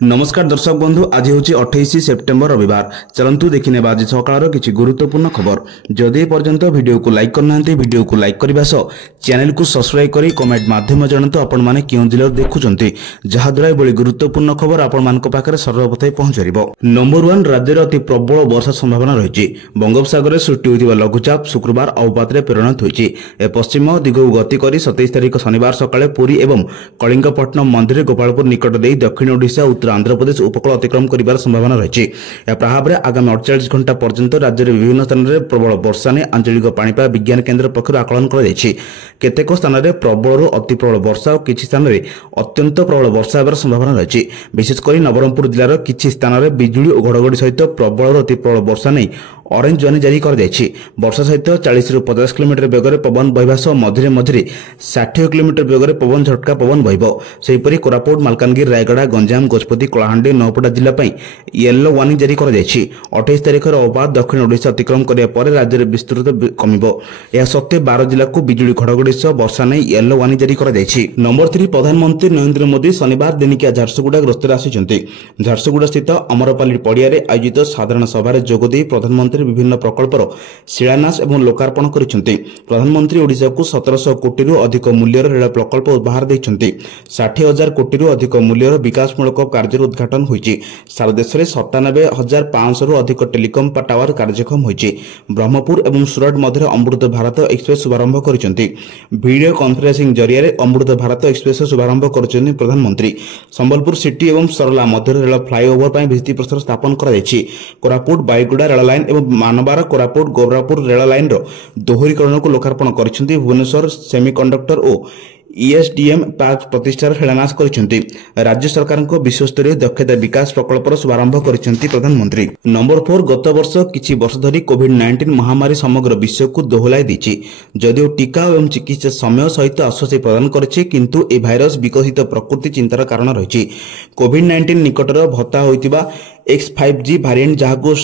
नमस्कार दर्शक बंधु आज हूँ 28 सेप्टेम्बर रविवार। चलतु देखने आज सकाल किसी गुरुत्वपूर्ण खबर। जदि पर्यंत वीडियो को लाइक करना वीडियो को लाइक करने सह चैनल को सब्सक्राइब कर कमेंट माध्यम जानतु आपण मैंने क्यों जिले देखुंत जहाद्वारा एभली गुरुत्वपूर्ण खबर आपण पाखे सर्वप्रथम पहुंच। नंबर 1 राज्य में अति प्रबल वर्षा संभावना रही। बंगोपसागर में सृष्टि होता लघुचाप शुक्रवार अवपात परिणत होती। पश्चिम दिगक गति कर 27 तारिख शनिवार सकाଳେ पुरी एवं कलिंगपट्टनम मंदिर गोपालपुर निकट दे दक्षिण ओडिशा उत्तर आंध्र प्रदेश उपकूल अतिक्रम कर संभावना रही। प्रभाव में आगामी 48 घंटा पर्यंत राज्य में विभिन्न स्थान में प्रबल वर्षा नहीं आंचलिक पाणीपाग विज्ञान केन्द्र पक्षर आकलन केतेक स्थान में प्रबल अति प्रबल वर्षा और किसी स्थान में अत्यंत प्रबल वर्षा होगार संभावना रही। विशेषकर नवरंगपुर जिलार किसी स्थान में बिजुली और घड़घड़ी सहित प्रबल अति प्रबल वर्षा नहीं ऑरेंज जोन जारी कर वर्षा सहित 40 ରୁ 50 किलोमीटर बेगर पवन बहिबा सह मझिरे मझिरे 60 किलोमीटर बेगर पवन झटका पवन बहिब। सेहीपरि कोरापुट मालकानगिरी रायगड़ा गंजाम गजपति कलाहांडी नौपड़ा जिला येलो वार्निंग जारी कर 28 तारिख अवपात दक्षिण ओडिशा अतिक्रम करने पर राज्य में विस्तृत कमिब। यह सत्वे 12 जिला को बिजुली घड़घड़ी सह वर्षा नहीं येलो वार्निंग जारी कर। नंबर 3 प्रधानमंत्री नरेंद्र मोदी शनिवार दिनिकिया झारसुगुड़ा गस्तर आसिଛନ୍ତି। झारसुगुड़ा स्थित अमरपाली पड़िया आयोजित साधारण सभार जोगदे प्रधानमंत्री विभिन्न प्रकल्पर शिलान्यास एवं लोकार्पण करिसेंति। प्रधानमंत्री ओडिशा को 1700 कोटी रु अधिक मूल्यर रेल प्रकल्प उपहार देइसेंति। 60,000 कोटी रु अधिक मूल्यर विकासमूलक कार्य उद्घाटन होइछि। सारा देश में 97,500 रु अधिक टेलिकम टावर कार्यक्रम होइछि। ब्रह्मपुर एवं सूरत मध्य अमृत भारत एक्सप्रेस शुभारंभ करिसेंति। वीडियो कॉन्फ्रेंसिंग जरिए अमृत भारत एक्सप्रेस शुभारंभ करिसेंति प्रधानमंत्री। संबलपुर सिटी एवं सरला मध्य रेल फ्लाईओवर पर भित्ति प्रस्तर स्थापन कराଯାଇଛି। कोरापुट बाईगुड़ा रेल लाइन एवं मानवार कोरापुट गोबरापुर रेल लाइन दोहरीकरण को लोकार्पण करिसेंति। भुवनेश्वर सेमीकंडक्टर और ईएसडीएम पार्क प्रतिष्ठार शिलान्यास करिसेंति। राज्य सरकार को विश्वस्तरीय दक्षता विकास प्रकल्पर शुभारंभ करिसेंति प्रधानमंत्री। नंबर 4 गत वर्ष किछि वर्ष धरी कोविड-19 महामारी समग्र विश्व को दोहलाई दैछि। जदिओ टीका एवं चिकित्सा समय सहित आश्वासन प्रदान करिछि किंतु ए भाइरस विकसित प्रकृति चिंतार कारण रहिछि। कोविड-19 निकटर भत्ता होइतिबा X5G भारिएंट जहाको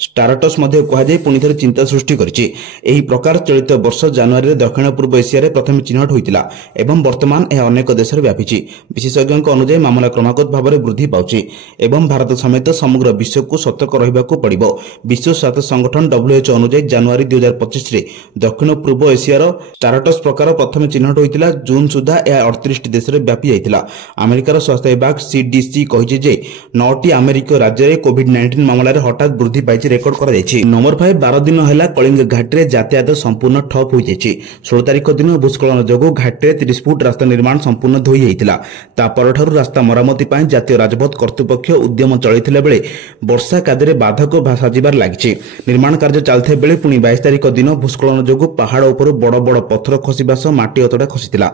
स्टारटस कहुए पुणी थे चिंता सृष्टि करिछि। एही प्रकार चलित वर्ष जनवरी दक्षिण पूर्व एशिया प्रथम चिन्हट होइतिला एवं वर्तमान यह अनेक देश में व्यापी। विशेषज्ञों अनुसार मामला क्रमागत भाव में वृद्धि पाउछि एवं भारत समेत समग्र विश्व को सतर्क रहिबाकु पड़िबो। विश्व स्वास्थ्य संगठन WHO अनुसार जनवरी 2025 रे दक्षिण पूर्व एशियार स्टारटस प्रकार प्रथम चिन्हट होइतिला। जून सुधा यह 38 देश में व्यापी जाइतिला। अमेरिकार स्वास्थ्य विभाग CDC कहिछि जे 9टी अमेरिकीय राज्य में कोविड-19 मामला हठात वृद्धि पाई रेकर्ड कर जायछि। नंबर 5 12 दिन है कलिंग घाटी में यातायात संपूर्ण ठप हो जायछि। 16 तारिख दिन भूस्खलन जोगु घाटी में 30 फुट रास्ता निर्माण संपूर्ण धोई जाइतिला। ता परठारु रास्ता मरामती पाई जातीय राजपथ कर्तृपक्ष उद्यम चलैथिला बेले वर्षा कादरे बाधक साजिबार लागिछि। निर्माण कार्य चलथे बेले पुणी 22 तारिख दिन भूस्खलन जोगु पहाड़ उपर बड़ बड़ पत्थर खसिबा सह माटी अतडा खसितिला।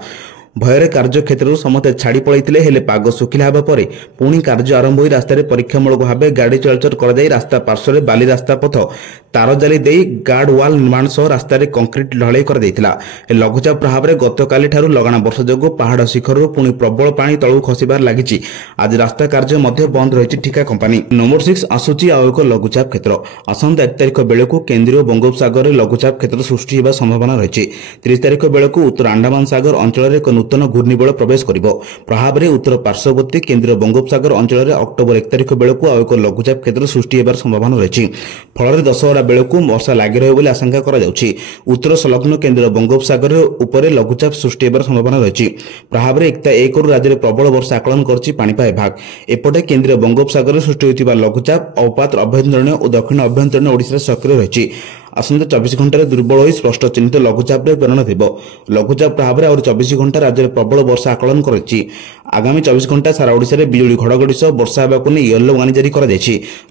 भयर कार्य क्षेत्र समस्ते छाड़ी पड़ते हेले पाग सुखिला हेबा परे पुणी कार्य आरंभ हो रास्ता परीक्षामूलक भाव गाड़ी चलाचल कर रास्ता पार्श्व बाली रास्ता पथ तार जाली दे गार्ड वाल निर्माण सह रास्ता कंक्रीट ढलाई कर लघुचाप प्रभाव में गतकाली लगाण वर्षा जोगु पहाड़ शिखर पुणी प्रबल पानी तलू खसिबार लगी। आज रास्ता कार्य बंद रही ठिका कंपानी। नंबर 6 आसुची आउ एक लघुचाप क्षेत्र। आसंता 1 तारिख बेलू केन्द्रीय बंगोपसागर में लघुचाप क्षेत्र सृष्टि होगा संभावना रही। 30 तारिख बेलू उत्तर अंडमान सागर अंचल एक नूतन घूर्णिबल प्रवेश करिबो। प्रभाव में उत्तर पार्श्ववर्ती केन्द्रीय बंगोपसागर अंचल में अक्टोबर 1 तारिख बेलू आउ एक लघुचाप क्षेत्र सृष्टि होगार संभावना रही। फल दशहरा बेलू वर्षा लगी रही आशंका करा जाउछि। उत्तर संलग्न केन्द्रीय बंगोपसागर उपर लघुचाप सृष्टि होगार संभावना रही। प्रभाव में 1 राज्य में प्रबल वर्षा आकलन करछि पाणीपाग विभाग। एपटे केन्द्रीय बंगोपसागर सृष्टि होइतिबा लघुचाप अवपात अभ्यंतरण और दक्षिण अभ्यंतरण ओडिशा सक्रिय रही। आसंता 24 घंटे दुर्बल हो स्पष्ट चिन्हित लघुचाप परिणत हो। लघुचाप प्रभाव में और 24 घंटा राज्य में प्रबल वर्षा आकलन कर आगामी 24 घंटा सारा ओडिशा रे बिजुली घड़घड़ी सह वर्षा होगा येलो वार्निंग जारी कर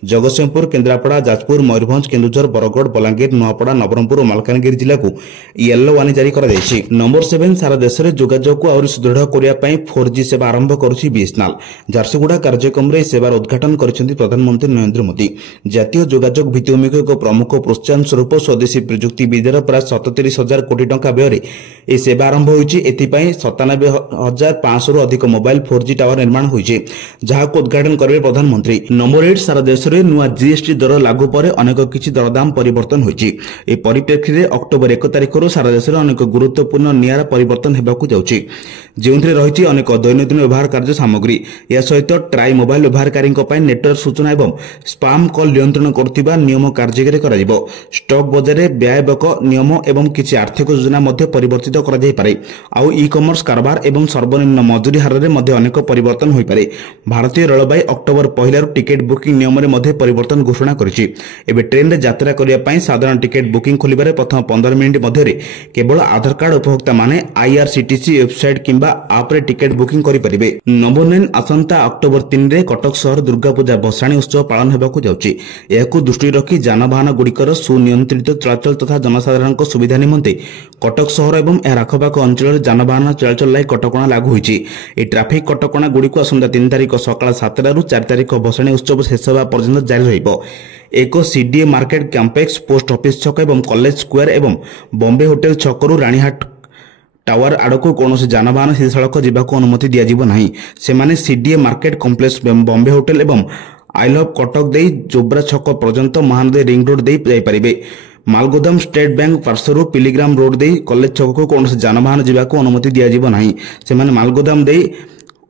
जगतसिंहपुर केन्द्रापड़ा जाजपुर मयूरभंज केन्दुझर बरगड़ बलांगीर नुआपड़ा नवरंगपुर और मालकानगिरी जिला को येलो वार्निंग जारी कर नंबर 7 सारा देश में जोगाजोग को सुदृढ़ करने 4G सेवा आरंभ करुछि बीएसएनएल। झारसुगुड़ा कार्यक्रम में सेवार उद्घाटन करिसेंति प्रधानमंत्री नरेंद्र मोदी। जातीय जोगाजोग भित्तिभूमिक एक प्रमुख प्रोत्साहन स्वरूप स्वरूप स्वदेशी प्रजुक्ति विद्यार प्राय 37,000 कोटी टंका व्यय यह सेवा आरंभ होती। एथिपाई 97,500 अधिक मोबाइल 4G टावर निर्माण होती, जहां उद्घाटन करेंगे प्रधानमंत्री। नंबर 8 सारा देश में नुआ जीएसटी दर लागू पर अनेक किछि दरदाम परिवर्तन होती। ए परिप्रेक्षी में अक्टोबर 1 तारिख सारा देश में अनेक गुरुत्वपूर्ण नियारा परिवर्तन होगाकू जाउछि, जेउंथरे रहिछि अनेक दैनंदिन व्यवहार कार्य सामग्री। या सहित ट्राई मोबाइल व्यवहारकारी नेटवर्क सूचना एवं स्पाम कॉल नियंत्रण करुवा नियम कार्यकारी करा। स्टॉक बाजार में व्ययबक नियम एवं किछि आर्थिक योजना मध्य परिवर्तित करा जाय पारे। आउ ई कॉमर्स कारोबार एवं सर्वनिम्न मजूरी हार में अनेक परिवर्तन हो पारे। भारतीय रेलवे अक्टोबर 1 टिकेट बुकिंग नियम में परिवर्तन घोषणा करिछि। एबे ट्रेन रे यात्रा करिया पई साधारण टिकेट बुकिंग खोलिबारे प्रथम 15 मिनिट मध्य केवल आधार कार्ड उपभोक्ता माने आईआरसीटीसी वेबसाइट किंबा आप रे टिकेट बुकिंग करि परिबे। नंबर 9 आसंता अक्टोबर 3 रे कटक शहर दुर्गा पूजा भसाणी उत्सव पालन होगाकू जाउछि। एहाकू दृष्टि रखी जानवाहन गुड़िकर सुनियंत्रित चलाचल तथा जनसाधारण सुविधा निमंते कटक शहर एवं एहार आखपाख अंचल जानवाहन चलाचल लाई कटकणा लागू होइछि। ए ट्राफिक कटकणा गुड़िक आसंता 3 तारिख सकाळ 7 रु 4 तारिख भसाणी उत्सव शेष होगा पर्यंत जारी रहिबो। एक सीडीए मार्केट कैंपेक्स पोस्ट ऑफिस छक एवं कॉलेज स्क्वायर एवं बॉम्बे होटेल छकरू रानीहाट टावर आड़क कौन जानवाहन सीधासख जावाक अनुमति दिज्व ना। से CDA market complex Bombay hotel एवं आई लव कटक दे जोब्रा छक पर्यंत महानदी रिंग रोड दे जाइपारे। मालगोदाम स्टेट बैंक पार्श्वर पिलीग्राम रोड दे कॉलेज छक को कौन जानवाहन जावाक अनुमति दिज्व ना। से मालगोदाम दे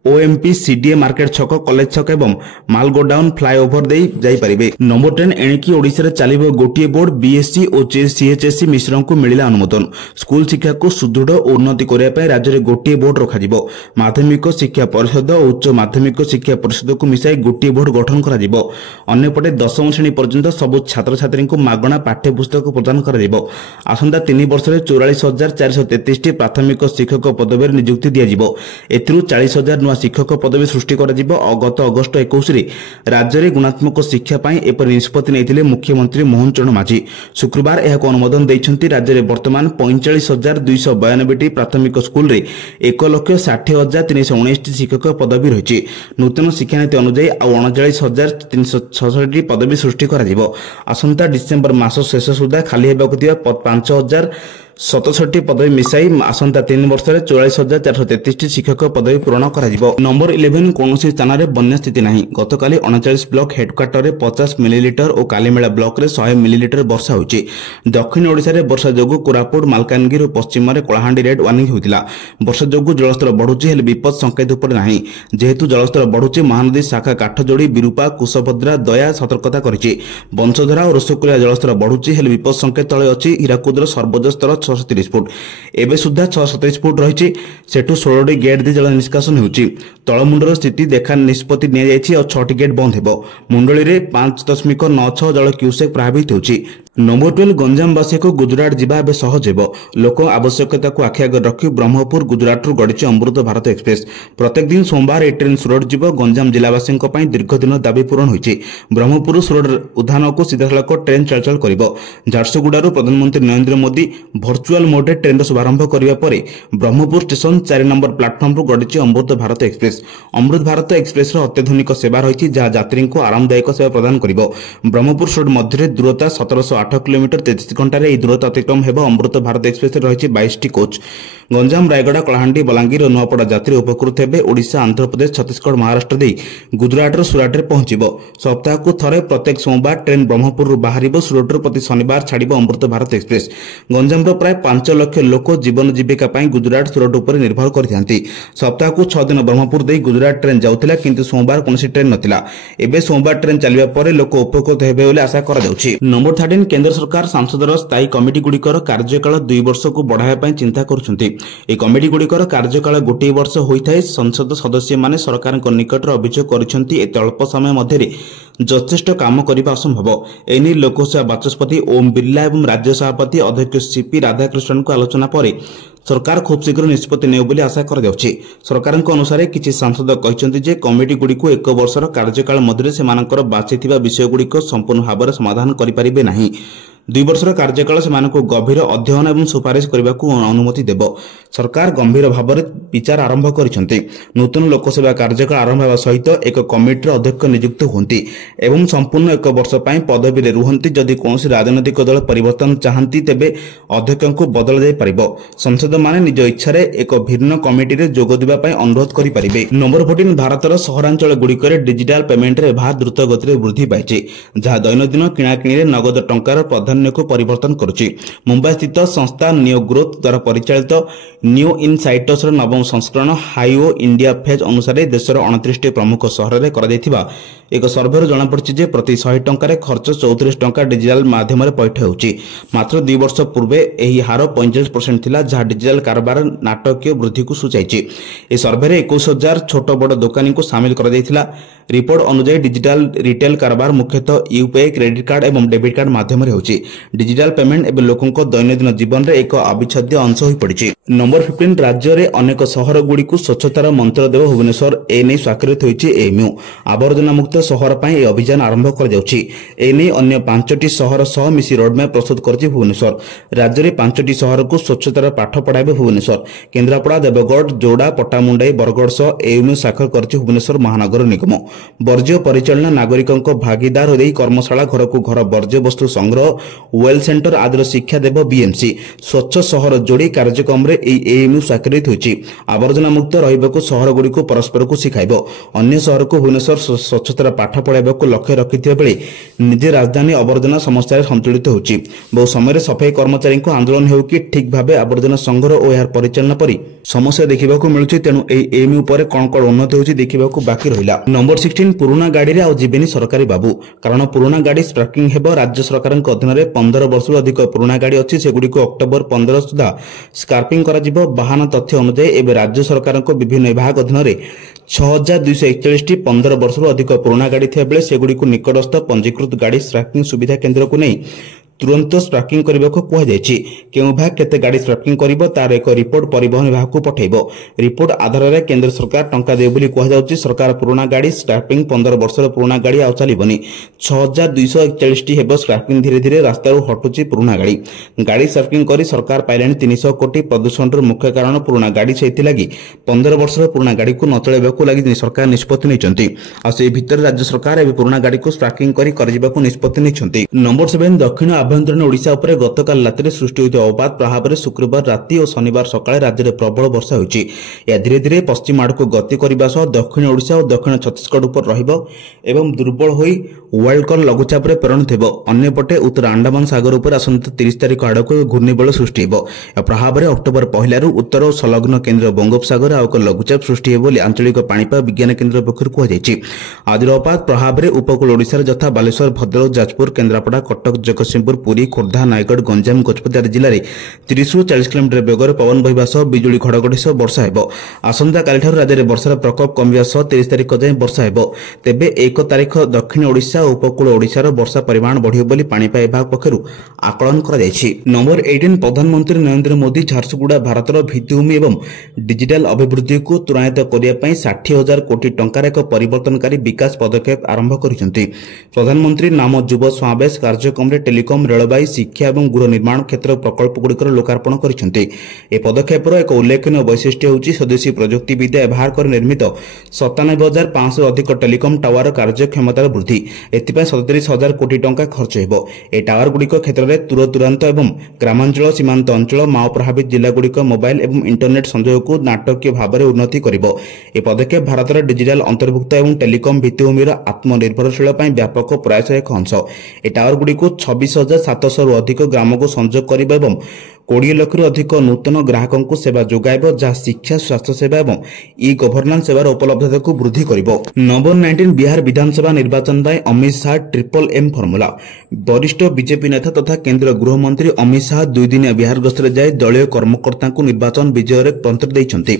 ओएमपी सीडीए मार्केट छक कॉलेज छक एवं मालगोडाउन फ्लाईओवर दे जाइपारे। नंबर 10 एणिकी ओडिशा रे चलिबो गोटिए बोर्ड बीएससी और सीएचएससी मिश्रों को मिलिला अनुमोदन। स्कूल शिक्षा को सुदृढ़ और उन्नति करने पर राज्य में गोटिए बोर्ड रखाजिबो। माध्यमिक शिक्षा परिषद और उच्च माध्यमिक शिक्षा परिषद को मिसाई गोटिए बोर्ड गठन कराजिबो। अन्यपटे 10वीं श्रेणी पर्यंत सबु छात्र छात्री को मागणा पाठ्यपुस्तक प्रदान कराजिबो। आसंता 3 वर्ष में 44,433 प्राथमिक शिक्षक पदवी नियुक्ति दियाजिबो। एथिरु 40,000 शिक्षक पदवी सृष्टि गत अगस्ट 21 राज्य में गुणात्मक शिक्षा एपरि निष्पत्ति नहीं मुख्यमंत्री मोहन चरण माझी शुक्रवार यह अनुमोदन देइछंती। राज्य में वर्तमान 45,292 प्राथमिक स्कूल रे 1,60,319 शिक्षक पदवी रही। नूतन शिक्षानीति अनुଯାयी 39,366 पदवी सृष्टि करा। आसंता डिसेम्बर मास शेष सुधा खाली हेबाकु थिबा 5,067 पदवी मिसाई आसंता 3 वर्ष में 44,433 शिक्षक पदवी पूरण करा। नंबर 11 कौन स्थान में बन्या स्थिति नहीं। गतकाली 39 ब्लॉक हेडक्वार्टर में 50 मिलीलीटर और कालीमेला ब्लॉक रे 100 मिलीलीटर वर्षा होची। दक्षिण ओडिशा रे वर्षा जोगु कोरापुट मालकानगिरी और पश्चिम में कलाहांडी रेड वार्निंग होइतिला। वर्षा जोगु जलस्तर बढ़ुची हेले विपद संकेत उपर नाही। जेहेतु जलस्तर बढ़ुची महानदी शाखा काठजोड़ी विरूपा कुशभद्रा दया सतर्कता करिछि। बंशधरा और रसकुलिया जलस्तर बढ़ुची हेले विपद संकेत तले अछि। हीराकुदर सर्वोच्च स्तर 630 फुट एबे सुधा 627 फुट रही। सेठू 16 गेट दे जल निष्कासन होउची। तलमुंडर स्थिति देखा निष्पत्ति निया जायछि और 6 गेट बंद हेबो। मुंडली रे 5.96 जल क्यूसेक प्रभावित होउची। नंबर 12 गंजामवासी को गुजरात जीवा एबे सहज हेबो। लोक आवश्यकता को आखि आगे रखी ब्रह्मपुर गुजरात रु गड़िछि अमृत भारत एक्सप्रेस। प्रत्येक दिन सोमवार ए ट्रेन सुरत जीव। गंजाम जिलावासी दीर्घ दिन दाबी पूरण होइछि। ब्रह्मपुर सुरत उद्यान को सीधासख ट्रेन चलाचल करिबो। झारसुगुड़ारू प्रधानमंत्री Narendra Modi virtual mode train शुभारंभ करिबा परे ब्रह्मपुर स्टेशन 4 नंबर प्लाटफर्म रु गड़िछि अमृत भारत एक्सप्रेस। अमृत भारत एक्सप्रेस अत्याधुनिक सेवा रही जहाँ यात्री को आरामदायक सेवा प्रदान करिबो। ब्रह्मपुर सुरत मध्य दूरता 1708 किलोमीटर 33 घंटे दूरता अतिक्रम हेब। अमृत भारत एक्सप्रेस रही 22 कोच। गंजाम रायगड़ा कलाहांडी बलांगीर और नुआपड़ा यात्री उपकृत हेबे। ओडिशा आंध्र प्रदेश छत्तीसगढ़ महाराष्ट्र दे गुजरात सुराट रे पहुंचीबो। सप्ताह को थरे प्रत्येक सोमवार ट्रेन ब्रह्मपुर बाहरिबो। सुरट प्रति शनिवार छाड़िबो अमृत भारत एक्सप्रेस। गंजाम प्राय 5 लाख लोक जीवन जीविका गुजरात सुरट उपर निर्भर करथांती। सप्ताह को 6 दिन ब्रह्मपुर दे गुजरात ट्रेन जाउथिला, किंतु सोमवार कोनसी ट्रेन नथिला। एबे सोमवार ट्रेन चलिबा परे लोक उपकृत हेबे बोली आशा करा जाउछि। नंबर 13 केंद्र सरकार सांसदर स्थायी कमिटी गुड़िकर कार्यकाल 2 वर्ष को बढ़ावा चिंता करुछंती। ए कमिटी गुड़िकर कार्यकाल 1 वर्ष होइथाय। संसद सदस्य माने सरकार निकट अभियोग करिसेंती एते अल्प समय मध्य यथेष्ट काम करने असंभव। एने लोकसभा बाचस्पति ओम बिरला और राज्य सभापति अध्यक्ष सीपी राधाकृष्णन को आलोचना पर सरकार खूब शीघ्र निष्पत्ति नेउ बोली आशा कर जाउछि। सरकार अनुसार किछि सांसद कहते जे कमिटी गुड़िक 1 वर्षर कार्यकाल मध्य सेमानकर बाछिथिबा विषय गुड़िक संपूर्ण भाव समाधान करि परिबे नाही। 2 ବର୍ଷର କାର୍ଯ୍ୟକାଳ ସେମାନଙ୍କୁ ଗଭୀର ଅଧ୍ୟୟନ ଏବଂ ସୁପାରିଶ କରିବାକୁ ଅନୁମତି ଦେବ। ସରକାର ଗମ୍ଭୀର ଭାବରେ ବିଚାର ଆରମ୍ଭ କରିଛନ୍ତି। ନୂତନ ଲୋକସେବା କାର୍ଯ୍ୟକାଳ ଆରମ୍ଭ ହେବା ସହିତ ଏକ କମିଟିର ଅଧ୍ୟକ୍ଷ ନିଯୁକ୍ତ ହୁଅନ୍ତି ଏବଂ ସମ୍ପୂର୍ଣ୍ଣ 1 ବର୍ଷ ପାଇଁ ପଦବୀରେ ରୁହନ୍ତି। ଯଦି କୌଣସି ରାଜନୈତିକ ଦଳ ପରିବର୍ତ୍ତନ ଚାହାନ୍ତି ତେବେ ଅଧ୍ୟକ୍ଷଙ୍କୁ ବଦଳାଯାଇପାରିବ। ସଂସଦମାନେ ନିଜ ଇଚ୍ଛାରେ ଏକ ଭିନ୍ନ କମିଟିରେ ଯୋଗ ଦେବା ପାଇଁ ଅନୁରୋଧ କରିପାରିବେ। ନମ୍ବର 14 ଭାରତର ସହରାଞ୍ଚଳଗୁଡ଼ିକରେ ଡିଜିଟାଲ ପେମେଣ୍ଟର ବ୍ୟବହାର ଦ୍ରୁତ ଗତିରେ ବୃଦ୍ଧି ପାଇଛି, ଯାହା ଦୈନନ୍ଦିନ କିଣାକିଣିରେ ନଗଦ ଟଙ୍କାର ପ୍ରାଧାନ୍ୟକୁ ପରିବର୍ତ୍ତନ କରୁଛି। ମୁମ୍ବାଇସ୍ଥିତ ସଂସ୍ଥା ନିଓ ଗ୍ରୋଥ ଦ୍ୱାରା ପରିଚାଳିତ ନିଓ ଇନସାଇଟର୍ସର ନବମ ସଂସ୍କରଣ ହାଇଓ ଇଣ୍ଡିଆ ଫେଜ୍ ଅନୁସାରେ ଦେଶର 29ଟି ପ୍ରମୁଖ ସହରରେ କରାଯାଇଥିବା ଏକ ସର୍ଭେରୁ ଜଣାପଡ଼ିଛି ଯେ ପ୍ରତି 100 ଟଙ୍କାରେ ଖର୍ଚ୍ଚ 34 ଟଙ୍କା ଡିଜିଟାଲ ମାଧ୍ୟମରେ ପୈଠ ହେଉଛି। ମାତ୍ର 2 ବର୍ଷ ପୂର୍ବେ ଏହି ହାର 45% ଥିଲା, ଯାହା ଡିଜିଟାଲ କାରବାର ନାଟକୀୟ ବୃଦ୍ଧିକୁ ସୂଚାଇଛି। ଏହି ସର୍ଭେରେ 21,000 ଛୋଟ ବଡ଼ ଦୋକାନୀଙ୍କୁ ସାମିଲ କରାଯାଇଥିଲା। ରିପୋର୍ଟ ଅନୁଯାୟୀ ଡିଜିଟାଲ ରିଟେଲ କାରବାର ମୁଖ୍ୟତଃ ୟୁପିଆଇ, କ୍ରେଡିଟ୍ କାର୍ଡ ଏବଂ ଡେବିଟ୍ କାର୍ଡ ମାଧ୍ୟମରେ ହେଉଛି। ଡିଜିଟାଲ ପେମେଣ୍ଟ ଏବେ ଲୋକଙ୍କ ଦୈନନ୍ଦିନ ଜୀବନରେ ଏକ ଅବିଚ୍ଛେଦ୍ୟ ଅଂଶ ହୋଇପଡ଼ିଛି। ନମ୍ବର 15 ରାଜ୍ୟରେ ଅନେକ ସହରଗୁଡ଼ିକୁ ସ୍ୱଚ୍ଛତାର ମନ୍ତ୍ର ଦେବ ଭୁବନେଶ୍ୱର। ଏନେଇ ସ୍ୱାକ୍ଷରିତ ହୋଇଛି ଏମ୍ୟୁ। ଆବର୍ଜନା ମୁକ୍ତ ସହର ପାଇଁ ଏହି ଅଭିଯାନ ଆରମ୍ଭ କରାଯାଉଛି। ଏନେଇ ଅନ୍ୟ 5ଟି ସହର ସହ ମିଶି ରୋଡମ୍ୟାପ୍ ପ୍ରସ୍ତୁତ କରିଛି ଭୁବନେଶ୍ୱର। ରାଜ୍ୟରେ 5ଟି ସହରକୁ ସ୍ୱଚ୍ଛତାର ପାଠ ପଢ଼ାଇବ ଭୁବନେଶ୍ୱର। କେନ୍ଦ୍ରାପଡ଼ା, ଦେବଗଡ଼, ଯୋଡ଼ା, ପଟ୍ଟାମୁଣ୍ଡାଇ, ବରଗଡ଼ ସହ ଏମ୍ୟୁ ସ୍ୱାକ୍ଷର କରିଛି ଭୁବନେଶ୍ୱର ମହାନଗର ନିଗମ। ବର୍ଜ୍ୟ ପରିଚାଳନା, ନାଗରିକଙ୍କ ଭାଗିଦାର ଦେଇ କର୍ମଶାଳା, ଘରକୁ ଘର ବର୍ଜ୍ୟବସ୍ତୁ ସଂଗ୍ରହ, ୱେଲ୍ ସେଣ୍ଟର ଆଦିର ଶିକ୍ଷା ଦେବ ବିଏମ୍ସି। ସ୍ୱଚ୍ଛ ସହର ଯୋଡ଼ି କାର୍ଯ୍ୟକ୍ରମରେ ଏହି ଏମ୍ୟୁ ସ୍ୱାକ୍ଷରିତ ହୋଇଛି। ଆବର୍ଜନା ମୁକ୍ତ ରହିବାକୁ ସହରଗୁଡ଼ିକୁ ପରସ୍ପରକୁ ଶିଖାଇବ। ଅନ୍ୟ ସହରକୁ ଭୁବନେଶ୍ୱର ସ୍ୱଚ୍ଛତାର ପାଠ ପଢ଼ାଇବାକୁ ଲକ୍ଷ୍ୟ ରଖିଥିବା ବେଳେ ନିଜେ ରାଜଧାନୀ ଆବର୍ଜନା ସମସ୍ୟାରେ ସନ୍ତୁଳିତ ହେଉଛି। ବହୁ ସମୟରେ ସଫେଇ କର୍ମଚାରୀଙ୍କ ଆନ୍ଦୋଳନ ହେଉ କି ଠିକ୍ ଭାବେ ଆବର୍ଜନା ସଂଗ୍ରହ ଓ ଏହାର ପରିଚାଳନା ପରି ସମସ୍ୟା ଦେଖିବାକୁ ମିଳୁଛି। ତେଣୁ ଏହି ଏମ୍ୟୁ ପରେ କ'ଣ ଉନ୍ନତି ହେଉଛି ଦେଖିବାକୁ ବାକି ରହିଲା। ନମ୍ବର 16 ପୁରୁଣା ଗାଡ଼ିରେ ଆଉ ଯିବେନି ସରକାରୀ ବାବୁ, କାରଣ ପୁରୁଣା ଗାଡ଼ି ସ୍କ୍ରାପିଂ ହେବ। ରାଜ୍ୟ ସରକାରଙ୍କ ଅଧୀନରେ 15 ବର୍ଷରୁ ଅଧିକ ପୁରୁଣା ଗାଡ଼ି ଅଛି, ସେଗୁଡ଼ିକୁ ଅକ୍ଟୋବର 15 ସୁଦ୍ଧା ସ୍କ୍ରାପିଂ କରାଯିବ। ବାହାନ ତଥ୍ୟ ଅନୁଯାୟୀ ଏବେ ରାଜ୍ୟ ସରକାରଙ୍କ ବିଭିନ୍ନ ବିଭାଗ ଅଧୀନରେ 6,241ଟି 15 ବର୍ଷରୁ ଅଧିକ ପୁରୁଣା ଗାଡ଼ି ଥିବାବେଳେ ସେଗୁଡ଼ିକୁ ନିକଟସ୍ଥ ପଞ୍ଜୀକୃତ ଗାଡ଼ି ସ୍କ୍ରାପିଂ ସୁବିଧା କେନ୍ଦ୍ରକୁ ନେଇ ତୁରନ୍ତ ସ୍କ୍ରାପିଂ କରିବାକୁ କୁହାଯାଇଛି। କେଉଁ ବିଭାଗ କେତେ ଗାଡ଼ି ସ୍କ୍ରାପିଂ କରିବ ତାର ଏକ ରିପୋର୍ଟ ପରିବହନ ବିଭାଗକୁ ପଠାଇବ। ରିପୋର୍ଟ ଆଧାରରେ କେନ୍ଦ୍ର ସରକାର ଟଙ୍କା ଦେବେ ବୋଲି କୁହାଯାଉଛି। ସରକାର ପୁରୁଣା ଗାଡ଼ି ସ୍କ୍ରାପିଂ 15 ବର୍ଷର ପୁରୁଣା ଗାଡ଼ି ଆଉ ଚାଲିବନି। 6,241ଟି ହେବ ସ୍କ୍ରାପିଂ। ଧୀରେ ଧୀରେ ରାସ୍ତାରୁ ହଟୁଛି ପୁରୁଣା ଗାଡ଼ି। ଗାଡ଼ି ସ୍କ୍ରାପିଂ କରି ସରକାର ପାଇଲେଣି 300 କୋଟି। ପ୍ରଦୂଷଣର ମୁଖ୍ୟ କାରଣ ପୁରୁଣା ଗାଡ଼ି, ସେଥିଲାଗି 15 ବର୍ଷର ପୁରୁଣା ଗାଡ଼ିକୁ ନ ଚଳାଇବାକୁ ଲାଗି ସରକାର ନିଷ୍ପତ୍ତି ନେଇଛନ୍ତି। ଆଉ ସେହି ଭିତରେ ରାଜ୍ୟ ସରକାର ଏବେ ପୁରୁଣା ଗାଡ଼ିକୁ ସ୍କ୍ରାପିଂ କରି କରାଯିବାକୁ ନିଷ୍ପତ୍ତି ନେଇଛନ୍ତି। ନମ୍ବର 7 ଦକ୍ଷିଣ ଆଭ୍ୟନ୍ତରୀଣ ଓଡ଼ିଶା ଉପରେ ଗତକାଲି ରାତିରେ ସୃଷ୍ଟି ହୋଇଥିବା ଅବାଧ ପ୍ରଭାବରେ ଶୁକ୍ରବାର ରାତି ଓ ଶନିବାର ସକାଳେ ରାଜ୍ୟରେ ପ୍ରବଳ ବର୍ଷା ହୋଇଛି। ଏହା ଧୀରେ ଧୀରେ ପଶ୍ଚିମ ଆଡ଼କୁ ଗତି କରିବା ସହ ଦକ୍ଷିଣ ଓଡ଼ିଶା ଓ ଦକ୍ଷିଣ ଛତିଶଗଡ଼ ଉପରେ ରହିବ ଏବଂ ଦୁର୍ବଳ ହୋଇ ୱାର୍ଲଡକନ୍ ଲଘୁଚାପରେ ପରିଣତ ହେବ। ଅନ୍ୟପଟେ ଉତ୍ତର ଆଣ୍ଡାମାନ ସାଗର ଉପରେ ଆସନ୍ତା 30 ତାରିଖ ଆଡ଼କୁ ଘୂର୍ଣ୍ଣିବଳ ସୃଷ୍ଟି ହେବ। ଏହା ପ୍ରଭାବରେ ଅକ୍ଟୋବର 1ରୁ ଉତ୍ତର ଓ ସଂଲଗ୍ନ କେନ୍ଦ୍ର ବଙ୍ଗୋପସାଗରରେ ଆଉ ଏକ ଲଘୁଚାପ ସୃଷ୍ଟି ହେବ ବୋଲି ଆଞ୍ଚଳିକ ପାଣିପାଗ ବିଜ୍ଞାନ କେନ୍ଦ୍ର ପକ୍ଷରୁ କୁହାଯାଇଛି। ଆଜିର ଅବାଧ ପ୍ରଭାବରେ ଉପକୂଳ ଓଡ଼ିଶାରେ ଯଥା ବାଲେଶ୍ୱର, ଭଦ୍ରକ, ଯାଜପୁର, କେନ୍ଦ୍ରାପଡ଼ା, କଟକ, ଜଗତସିଂହପୁର, ପୁରୀ, ଖୋର୍ଦ୍ଧା, ନୟାଗଡ଼, ଗଞ୍ଜାମ, ଗଜପତି ଆଦି ଜିଲ୍ଲାରେ 30ରୁ 40 କିଲୋମିଟର ବେଗରେ ପବନ ବହିବା ସହ ବିଜୁଳି ଘଡ଼ଘଡ଼ି ସହ ବର୍ଷା ହେବ। ଆସନ୍ତାକାଲିଠାରୁ ରାଜ୍ୟରେ ବର୍ଷାର ପ୍ରକୋପ କମିବା ସହ 30 ତାରିଖ ଯାଏଁ ବର୍ଷା ହେବ। ତେବେ 1 ତାରିଖ ଦକ୍ଷିଣ ଓଡ଼ିଶା ଓ ଉପକୂଳ ଓଡ଼ିଶାର ବର୍ଷା ପରିମାଣ ବଢ଼ିବ ବୋଲି ପାଣିପାଗ ବିଭାଗ ପକ୍ଷରୁ ଆକଳନ କରାଯାଇଛି। ନମ୍ବର 18 ପ୍ରଧାନମନ୍ତ୍ରୀ ନରେନ୍ଦ୍ର ମୋଦି ଝାରସୁଗୁଡ଼ା ଭାରତର ଭିତ୍ତିଭୂମି ଏବଂ ଡିଜିଟାଲ ଅଭିବୃଦ୍ଧିକୁ ତ୍ୱରାନ୍ୱିତ କରିବା ପାଇଁ 60,000 କୋଟି ଟଙ୍କାର ଏକ ପରିବର୍ତ୍ତନକାରୀ ବିକାଶ ପଦକ୍ଷେପ ଆରମ୍ଭ କରିଛନ୍ତି। ପ୍ରଧାନମନ୍ତ୍ରୀ ନାମ ଯୁବ ସମାବେଶ କାର୍ଯ୍ୟକ୍ରମରେ ଟେଲିକମ୍, ରେଳବାଇ, ଶିକ୍ଷା ଏବଂ ଗୃହ ନିର୍ମାଣ କ୍ଷେତ୍ର ପ୍ରକଳ୍ପଗୁଡ଼ିକର ଲୋକାର୍ପଣ କରିଛନ୍ତି। ଏହି ପଦକ୍ଷେପର ଏକ ଉଲ୍ଲେଖନୀୟ ବୈଶିଷ୍ଟ୍ୟ ହେଉଛି ସ୍ୱଦେଶୀ ପ୍ରଯୁକ୍ତିବିଦ୍ୟା ବ୍ୟବହାର କରି ନିର୍ମିତ 97,500ରୁ ଅଧିକ ଟେଲିକମ୍ ଟାୱାର କାର୍ଯ୍ୟକ୍ଷମତାର ବୃଦ୍ଧି। ଏଥିପାଇଁ 37,000 କୋଟି ଟଙ୍କା ଖର୍ଚ୍ଚ ହେବ। ଏହି ଟାୱାରଗୁଡ଼ିକ କ୍ଷେତ୍ରରେ ଦୂରଦୂରାନ୍ତ ଏବଂ ଗ୍ରାମାଞ୍ଚଳ, ସୀମାନ୍ତ ଅଞ୍ଚଳ, ମାଓ ପ୍ରଭାବିତ ଜିଲ୍ଲାଗୁଡ଼ିକ ମୋବାଇଲ ଏବଂ ଇଣ୍ଟରନେଟ୍ ସଂଯୋଗକୁ ନାଟକୀୟ ଭାବରେ ଉନ୍ନତି କରିବ। ଏହି ପଦକ୍ଷେପ ଭାରତର ଡିଜିଟାଲ ଅନ୍ତର୍ଭୁକ୍ତ ଏବଂ ଟେଲିକମ୍ ଭିତ୍ତିଭୂମିର ଆତ୍ମନିର୍ଭରଶୀଳ ପାଇଁ ବ୍ୟାପକ ପ୍ରୟାସର ଏକ ଅଂଶ। ଏହି ଟାୱାରଗୁଡ଼ିକୁ 26,700ରୁ ଅଧିକ ଗ୍ରାମକୁ ସଂଯୋଗ କରିବ ଏବଂ 20 ଲକ୍ଷରୁ ଅଧିକ ନୂତନ ଗ୍ରାହକଙ୍କୁ ସେବା ଯୋଗାଇବ, ଯାହା ଶିକ୍ଷା, ସ୍ୱାସ୍ଥ୍ୟସେବା ଏବଂ ଇ ଗଭର୍ଣ୍ଣାନ୍ସ ସେବାର ଉପଲବ୍ଧତାକୁ ବୃଦ୍ଧି କରିବ। ନମ୍ବର 19 ବିହାର ବିଧାନସଭା ନିର୍ବାଚନ ପାଇଁ Amit Shah triple M formula. ବରିଷ୍ଠ ବିଜେପି ନେତା ତଥା କେନ୍ଦ୍ର ଗୃହମନ୍ତ୍ରୀ ଅମିତ ଶାହ 2 ଦିନିଆ ବିହାର ଗସ୍ତରେ ଯାଇ ଦଳୀୟ କର୍ମକର୍ତ୍ତାଙ୍କୁ ନିର୍ବାଚନ ବିଜୟରେ ମନ୍ତ୍ର ଦେଇଛନ୍ତି।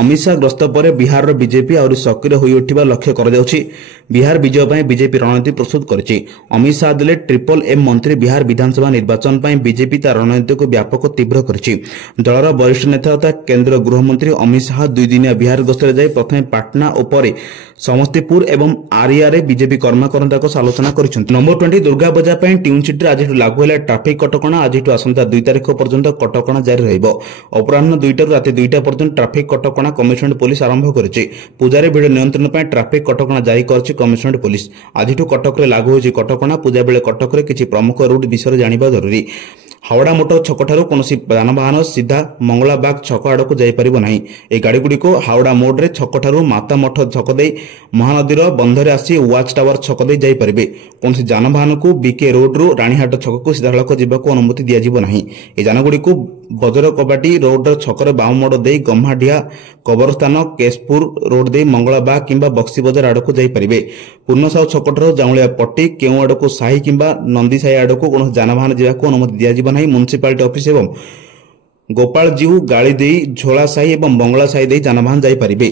ଅମିତ ଶାହ ଗସ୍ତ ପରେ ବିହାରର ବିଜେପି ଆହୁରି ସକ୍ରିୟ ହୋଇଉଠିବା ଲକ୍ଷ୍ୟ କରାଯାଉଛି। ବିହାର ବିଜୟ ପାଇଁ ବିଜେପି ରଣନୀତି ପ୍ରସ୍ତୁତ କରିଛି। ଅମିତ ଶାହ ଦେଲେ ଟ୍ରିପଲ ଏମ୍ ମନ୍ତ୍ରୀ। ବିହାର ବିଧାନସଭା ନିର୍ବାଚନ ପାଇଁ ବିଜେପି ତା ରଣନୀତିକୁ ବ୍ୟାପକ को तीव्र करिछि। दलर वरिष्ठ नेता तथा केंद्र गृहमंत्री अमित शाह 2 दिनिया बिहार गस्तरे जाई प्रथमे पाटना और परे समस्तीपुर एवं आरिया रे बीजेपी कर्मकर्ता आलोचना करिसेंति। नंबर 20 दुर्गा पूजा पई टिउन सिटी आज लागू होला ट्रैफिक कटकणा। आज आसंता 2 तारिख पर्यंत कटकणा जारी रहइबो। अपराह्न 2 राति 2 पर्यंत ट्रैफिक कटकणा कमिशनरेट पुलिस आरंभ करिछि। पूजारे भिड़ नियंत्रण पई ट्रैफिक कटकणा जारी करछि कमिशनरेट पुलिस। आज कटक रे लागू होछि कटकणा। पूजा बेले कटक रे किछि प्रमुख रूट विषय जानिबा जरूरी। हावड़ा मोटर छक ठारू कोनोसी यानवाहन सीधा मंगलाबाग छक आड़ को जाइपारिबो नाही। ए गाड़ी गुडी को हावड़ा मोड रे छक ठारू माता मठ छक दे महानदीर बंधरे आसी वाच टावर छक दे जाइपारिबे। कोनोसी यानवाहन को बीके रोड रु रानीहाट छक को सीधा सड़क जिबाको अनुमति दिया जिवो नाही। ए यान गुडी को बजर कबाटी रोड र छक रे बाम मोड दे गम्हाडिया कबरस्थान केशपुर रोड दे मंगलाबाग किंबा बक्सी बजार आड़ को जाइपारिबे। पूर्णसाउ छक ठारू जाउलिया पट्टी केउ आड़ को साही किंबा नंदी साही आड़ को कोनोसी यानवाहन जिबाको अनुमति दिया जिवो नाही। म्युनिसिपालिटी ऑफिस एवं गोपाल जीव गाड़ी दे झोला साही एवं बंगला साही दे यानवाहन जाई परिबे।